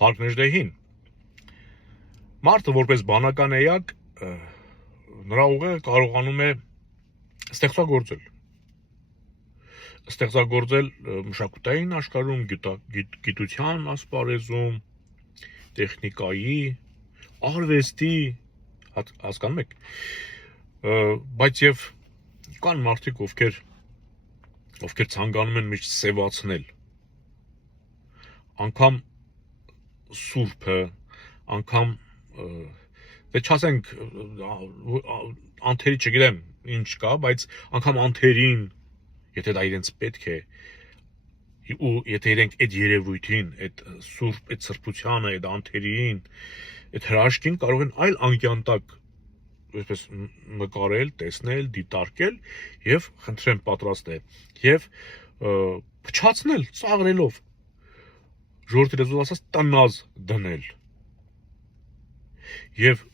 Փարքնեժդեհին մարդը որպես բանական էակ նրա ուղեղը կարողանում է ստեղծագործել մշակութային աշխարհում, գիտության ասպարեզում, տեխնիկայի, արվեստի, հասկանում եք, բայց եւ կան մարդիկ, ովքեր ցանկանում են միշտ սևացնել, անգամ սուրբը, անգամ դե չասենք անթերի չգիտեմ ինչ կա, բայց անգամ անթերին, եթե դա իրենց պետք է, ու եթե իրենք այդ երևույթին, այդ սուրբ, այդ սրբությանը, այդ անթերին, այդ հրաշքին կարող են այլ անկյան տակ այսպես նկարել, տեսնել, դիտարկել եւ խնդրեմ պատրաստ է եւ փչացնել ծաղրելով ժողովրդի լեզվով ասած տնազ դնել եւ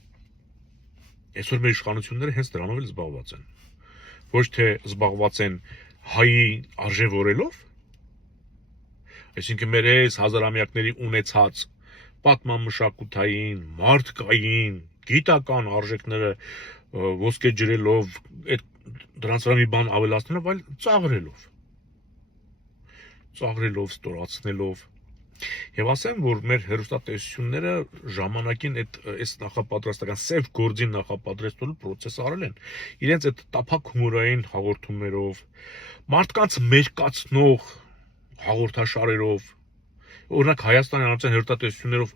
այսօր մեր իշխանությունները հենց դրանով էլ զբաղված են ոչ թե զբաղված են հայի արժևորելով այսինքն մեր այս հազարամյակների ունեցած պատմամշակութային, մարդկային, գիտական արժեքները ոսկե ջրելով, դրանց վրա մի բան ավելացնելով, այլ ծաղրելով, ստորացնելով։ Եվ ասեմ, որ մեր հեռուստատեսությունները ժամանակին այս նախապատրաստական սև գործին նախապատրաստելու process արել են։ Իրենց այդ տափակ հումորային հաղորդումներով, մարդկանց մերկացնող հաղորդաշարերով, օրինակ Հայաստանի Հանրապետության հեռուստատեսություններով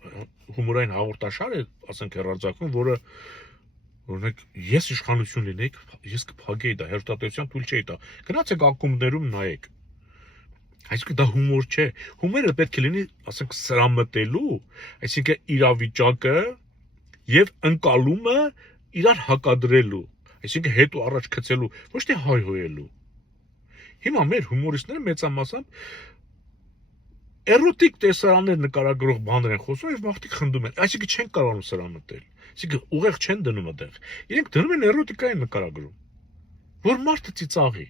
հումորային հաղորդաշար է, ասենք հեռարձակվում, որը օրինակ ես իշխանություն լինեի, ես կփակեի դա, հեռուստատեսության թույլ չէի տա։ Գնացեք ակումբներում նայեք։ Այսինքն դա հումոր չէ։ Հումորը պետք է լինի, ասենք, սրամտելու, այսինքն իրավիճակը եւ ընկալումը իրար հակադրելու, այսինքն հետ ու առաջ գցելու, ոչ թե հայհոյելու։ Հիմա մեր հումորիստները մեծամասամբ էրոտիկ տեսարաններ նկարագրող բաներ են խոսում եւ մարդիկ խնդում են, այսինքն չեն կարողանում սրամտել, այսինքն ուղեղ չեն դնում այդտեղ, իրենք դնում են էրոտիկային նկարագրում, որ մարդը ծիծաղի։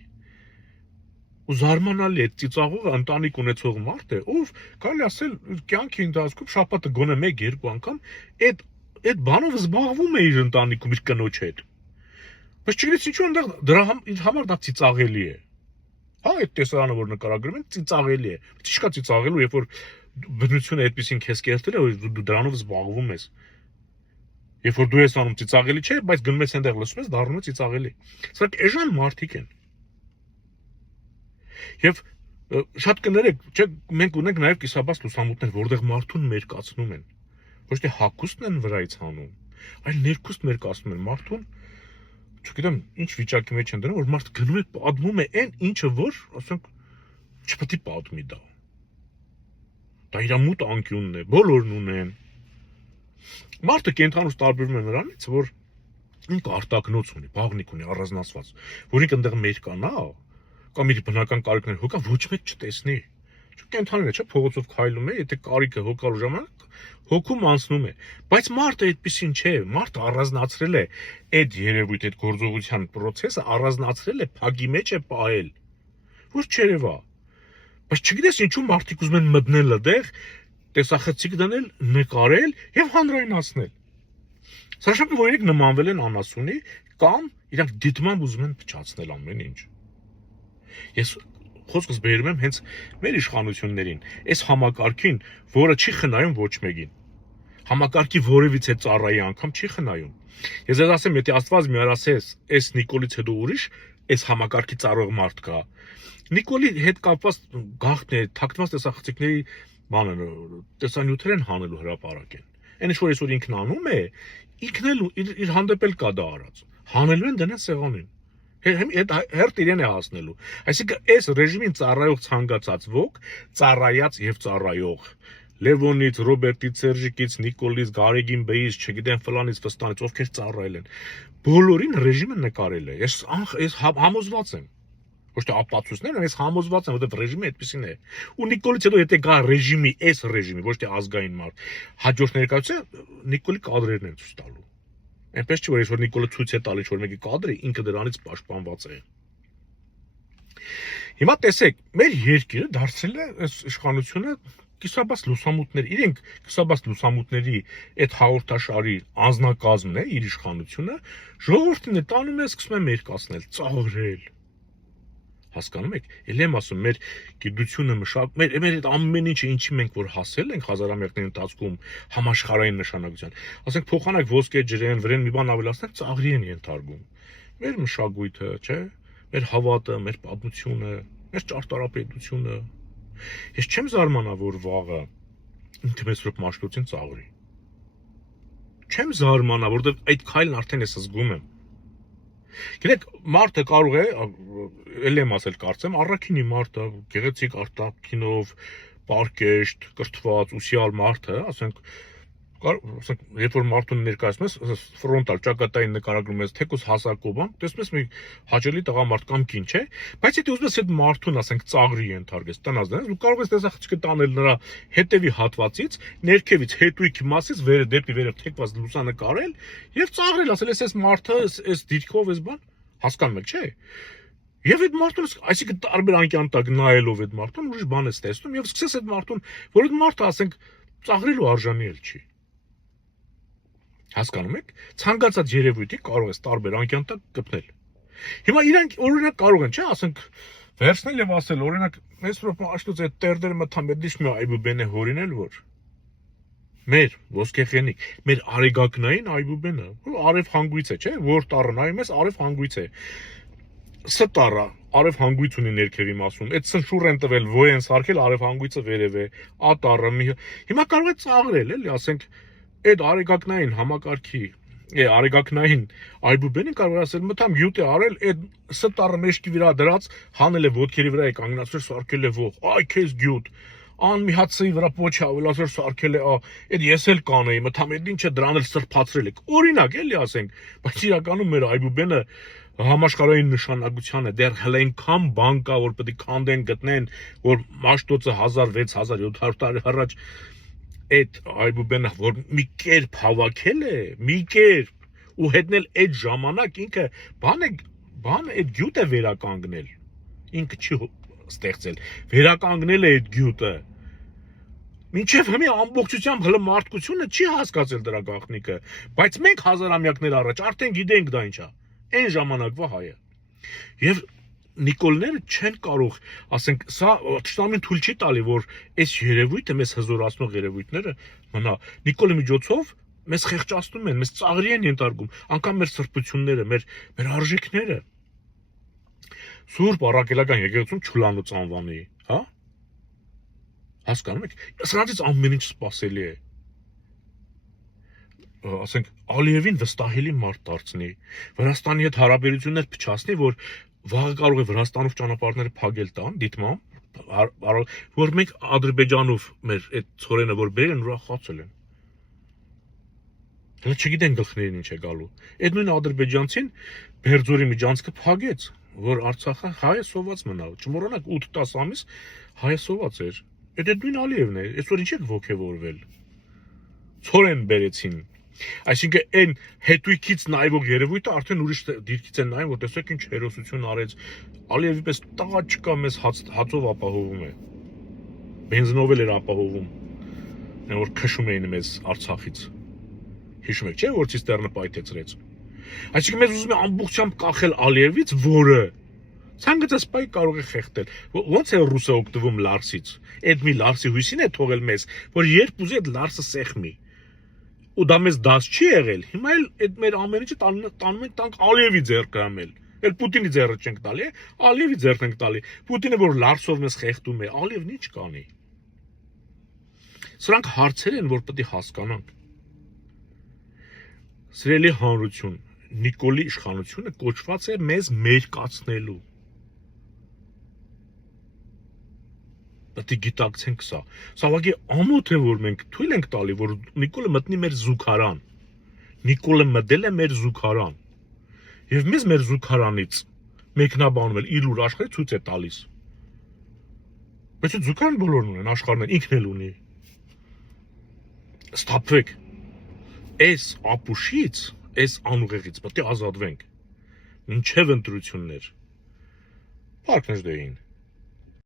Ու զարմանալի է ծիծաղողը ընտանիք ունեցող մարդ է, ով կարելի ասել կյանքի ընթացքում շաբաթը գոնե 1-2 անգամ այդ բանով զբաղվում է իր ընտանիքում իր կնոջ հետ։ Բայց չգիտես ինչու այնտեղ դրա համար դա ծիծաղելի է։ Հա, այդ տեսարանը որ նկարագրում են ծիծաղելի է։ Ճիշտ կա ծիծաղելու, երբ որ բնությունը այդպեսին քեզ կերտել է, որ դու դրանով զբաղվում ես։ Երբ որ դու ես անում ծիծաղելի չէ, բայց գնում ես այնտեղ լսում ես, դառնում է ծիծաղելի։ Սրանք էժան մարդիկ են։ Եվ շատ կներեք, չէ, մենք ունենք նաև կիսաբաց լուսամուտներ, որտեղ մարդուն մերկացնում են։ Ոչ թե հագուստն են վրայից հանում, այլ ներքուստ մերկացնում են մարդուն, չգիտեմ, ինչ վիճակի մեջ են դնում, որ մարդ գնում է պատմում է այն ինչը, որ, ասենք, չպետք է պատմի դա։ Դա իր մութ անկյունն է, բոլորն ունեն։ Մարդը կենթանուց տարբերվում է նրանից, որ ինք արտակնոց ունի, բաղնիկ ունի, առանձնացված, որ ինք այնտեղ մերկանա, կամ իր բնական կարիքները հոգա ոչ մեկ չտեսնի։ Կենթանին է, չէ, փողոցով քայլում է, եթե կարիքը հոգալու ժամանակ հոգում անցնում է, բայց մարդը այդպեսին չէ, մարդը առանձնացրել է այդ երևույթ, այդ գործողության process-ը առանձնացրել է, փագի մեջ է պահել, որ չերևա։ Բայց չգիտես ինչու մարդիկ ուզում են մտնել այդտեղ, տեսախցիկ դնել, նկարել եւ հանրայնացնել։ Սա շփոթ որ իրենք նմանվել են անասունի կամ իրանք դիտմամբ ուզում են փչացնել ամեն ինչ։ Ես խոսքս բերում եմ հենց մեր իշխանություններին, այս համակարգին, որը չի խնայում ոչ մեկին։ Համակարգի որևիցե ծառայի անգամ չի խնայում։ Ես ձեզ ասեմ, եթե Աստված մի օր ասես, այս Նիկոլից հետո ուրիշ, այս համակարգի ծառող մարդ կա։ Նիկոլի հետ կապված գաղտնի է, թաքնված տեսախցիկների բանը, տեսանյութեր են հանելու հրապարակ են։ Այն ինչ որ այսօր ինքն անում է, ինքն էլ իր հանդեպ էլ կա դա արած։ Հանելու են դնեն սեղանին։ Հերթ իրեն է հասնելու։ Այսինքն այս ռեժիմին ծառայող ցանկացած ոք, ծառայած եւ ծառայող Լևոնից, Ռոբերտից, Սերժիկից, Նիկոլից, Գարեգին Բեից, չգիտեմ ֆլանից, ֆստանից, ովքեր ծառայել են։ Բոլորին ռեժիմը նկարել է։ Ես համոզված եմ։ Ոչ թե ապացույցներ, ես համոզված եմ, որովհետեւ ռեժիմը այդպեսին է։ Ու Նիկոլից հետո եթե գա ռեժիմի, այս ռեժիմի, ոչ թե ազգային մարդ, հաջորդ ներկայացուցիչ Նիկոլի կադրերն են ցույց տալու։ Այնպես չէ, որ այսօր Նիկոլը ցույց է տալիս, որ մեկի կադրը ինքը դրանից պաշտպանված է։ Հիմա տեսեք, մեր երկիրը դարձել է այս իշխանությունը կիսաբաց լուսամուտներ, իրենք կիսաբաց լուսամուտների այդ հաղորդաշարի անձնակազմն է, իր իշխանությունը, ժողովուրդն է տանում է, սկսում է մերկացնել, ծաղրել։ Հասկանում եք, ել եմ ասում, մեր գիտությունը մեր այդ ամեն ինչը ինչի մենք որ հասել ենք հազարամյակների ընթացքում համաշխարհային նշանակության, ասենք փոխանակ ոսկե ջրեն, վրեն մի բան ավելացնենք, ծաղրի են ենթարկում։ Մեր մշակույթը, չէ՞, մեր հավատը, մեր պատմությունը, մեր ճարտարապետությունը։ Ես չեմ զարմանա, որ վաղը ինքը մեծ ռոք մաշկոցին ծաղրի։ Չեմ զարմանա, որովհետև այդ քայլն արդեն ես զգում եմ։ Գիտեք, մարդը կարող է, ել եմ ասել կարծեմ, առաքինի մարդը, գեղեցիկ արտաքինով, պարկեշտ, կրթված, ուսյալ մարդը, ասենք, երբ որ մարդուն ներկայացնում ես, ֆրոնտալ, ճակատային նկարագրում ես, թեկուզ հասակով, տեսնում ես մի հաճելի տղամարդ կամ կին, չէ՞, բայց եթե ուզում ես այդ մարդուն, ասենք, ծաղրի ենթարկես, տնած դրանից, դու կարող ես տեսախցիկը տանել նրա հետևի հատվածից, ներքևից, հետույքի մասից, դեպի վերև թեկված լուսանկարել եւ ծաղրել, ասել ես մարդը, այս դիրքով, այս բան, հասկանում եք, չէ՞։ Եվ այդ մարդուն, այսինքն տարբեր անկյան տակ նայելով այդ մարդուն, ուրիշ բան ես տեսնում եւ սկսես այդ մարդուն, որ այդ մարդը, ասենք, ծաղրելու արժանի էլ չի։ Հասկանում եք, ցանկացած երևույթի կարող ես տարբեր անկյան տակ գտնել։ Հիմա իրանք օրինակ կարող են, չէ՞, ասենք, վերցնել եւ ասել, օրինակ, մեծ պրոպաշտուց այդ տերդերը մթամեդիշ մի այբուբեն է հորինել, որ մեր ոսկեխենիկ, մեր արեգակնային այբուբենը, արև հանգույց է, չէ՞, որ տառը նայում ես, արև հանգույց է։ Ստառը արև հանգույց ունի ներքևի մասում, այդ սնշուռ են տվել, ոյ են սարքել, արև հանգույցը վերև է, ատառը հիմա կարող է ծաղրել, էլի, ասենք, այդ արեգակնային համակարգի, արեգակնային այբուբենին կարող է ասել, մտամ գյուտ է արել, այդ ստառը մեջքի վրա դրած, հանել է ոտքերի վրա է կանգնացրել, սարքել է ող, այ քեզ գյուտ, ան մի հատ սի վրա պոչ ավելացրել, սարքել է, այդ ես էլ կանեի, մտամ այդ ինչը դրան էլ սրբացրել եք, օրինակ էլի ասենք, բայց իրականում մեր այբուբենը համաշխարհային նշանակության է, դեռ հələ այնքան բան կա, որ պետք է քանդեն, գտնեն, որ մաշտոցը 1600-1700 տարի առաջ այդ այբուբենը, որ մի կերպ հավաքել է, մի կերպ ու հետնել այդ ժամանակ ինքը բան այդ գյուտ է վերականգնել, ինքը չի ստեղծել, վերականգնել է այդ գյուտը, մինչև հիմա ամբողջությամբ հələ մարդկությունը չի հասկացել դրա գաղտնիքը, բայց մենք հազարամյակներ առաջ արդեն գիտենք դա ինչա, այն ժամանակվա հայը, եւ Նիկոլները չեն կարող, ասենք, սա թշնամին թույլ չի տալի, որ այս երևույթը, մեզ հզորացնող երևույթները մնա, Նիկոլի միջոցով մեզ խեղճացնում են, մեզ ծաղրի են ենթարկում, անգամ մեր սրբությունները, մեր արժեքները։ Սուրբ առաքելական եկեղեցում չուլանոց անվանի, հա? Հասկանում եք, սրանից ամեն ինչ սպասելի է։ Ասենք, Ալիևին վստահելի մարդ դարձնի, Վրաստանի հետ հարաբերություններ փչացնի, որ վաղը կարող է Վրաստանով ճանապարհները փակել տան, դիտմամբ, որ մենք Ադրբեջանով մեր այդ ծորենը որ բերել են, ուրախացել են։ Հələ չգիտեն գլխներին ինչ է գալու։ Այդ նույն ադրբեջանցին Բերձորի միջանցքը փակեց, որ Արցախը հայասոված մնա։ Չմոռանաք 8-10 ամիս հայասոված էր։ Այդ նույն Ալիևն է, այսօր ինչ եք ոգևորվել։ Ծորեն բերեցին։ Այսինքն այն հետույքից նայվող երևույթը արդեն ուրիշ դիրքից են նայում, որ տեսեք ինչ հերոսություն արեց։ Ալիևի պես տղա չկա, մեզ հացով ապահովում է։ Բենզինով էլ էր ապահովում։ Այն որ քշում էին մեզ Արցախից։ Հիշում եք, չէ՞, որ ցիստերնը պայթեցրեց։ Այսինքն մեզ ուզում է ամբողջությամբ կախել Ալիևից, որը ցանկացած պայ կարող է խեղդել։ Ոնց է ռուսը օգտվում Լարսից։ Այդ մի Լարսի հույսին է թողել մեզ, որ երբ ուզի այդ Լարսը սեղմի։ Ու դա մեզ դաս չի եղել, հիմա էլ այդ մեր ամեն ինչը տանում ենք տանք Ալիևի ձեռքը ամել, էլ Պուտինի ձեռը չենք տալի, Ալիևի ձեռն ենք տալի, Պուտինը որ Լարսով մեզ խեղդում է, Ալիևն ինչ կանի։ Սրանք հարցեր են, որ պետք է հասկանանք։ Սիրելի հանրություն, Նիկոլի իշխանությունը կոչված է մեզ մերկացնելու։ Պետք է գիտակցենք սա։ Սա ուղղակի ամոթ է, որ մենք թույլ ենք տալի, որ Նիկոլը մտնի մեր զուգարան։ Նիկոլը մտել է մեր զուգարան։ Եվ մեզ մեր զուգարանից մեկնաբանում էլ իր ուր աշխարհի ցույց է տալիս։ Բայց այդ զուգարան բոլորն ունեն, աշխարհն էլ ինքն էլ ունի։ Ստապվեք։ Այս ապուշից, այս անուղեղից պետք է ազատվենք։ Մինչև ընտրություններ։ Փառքներ դեին։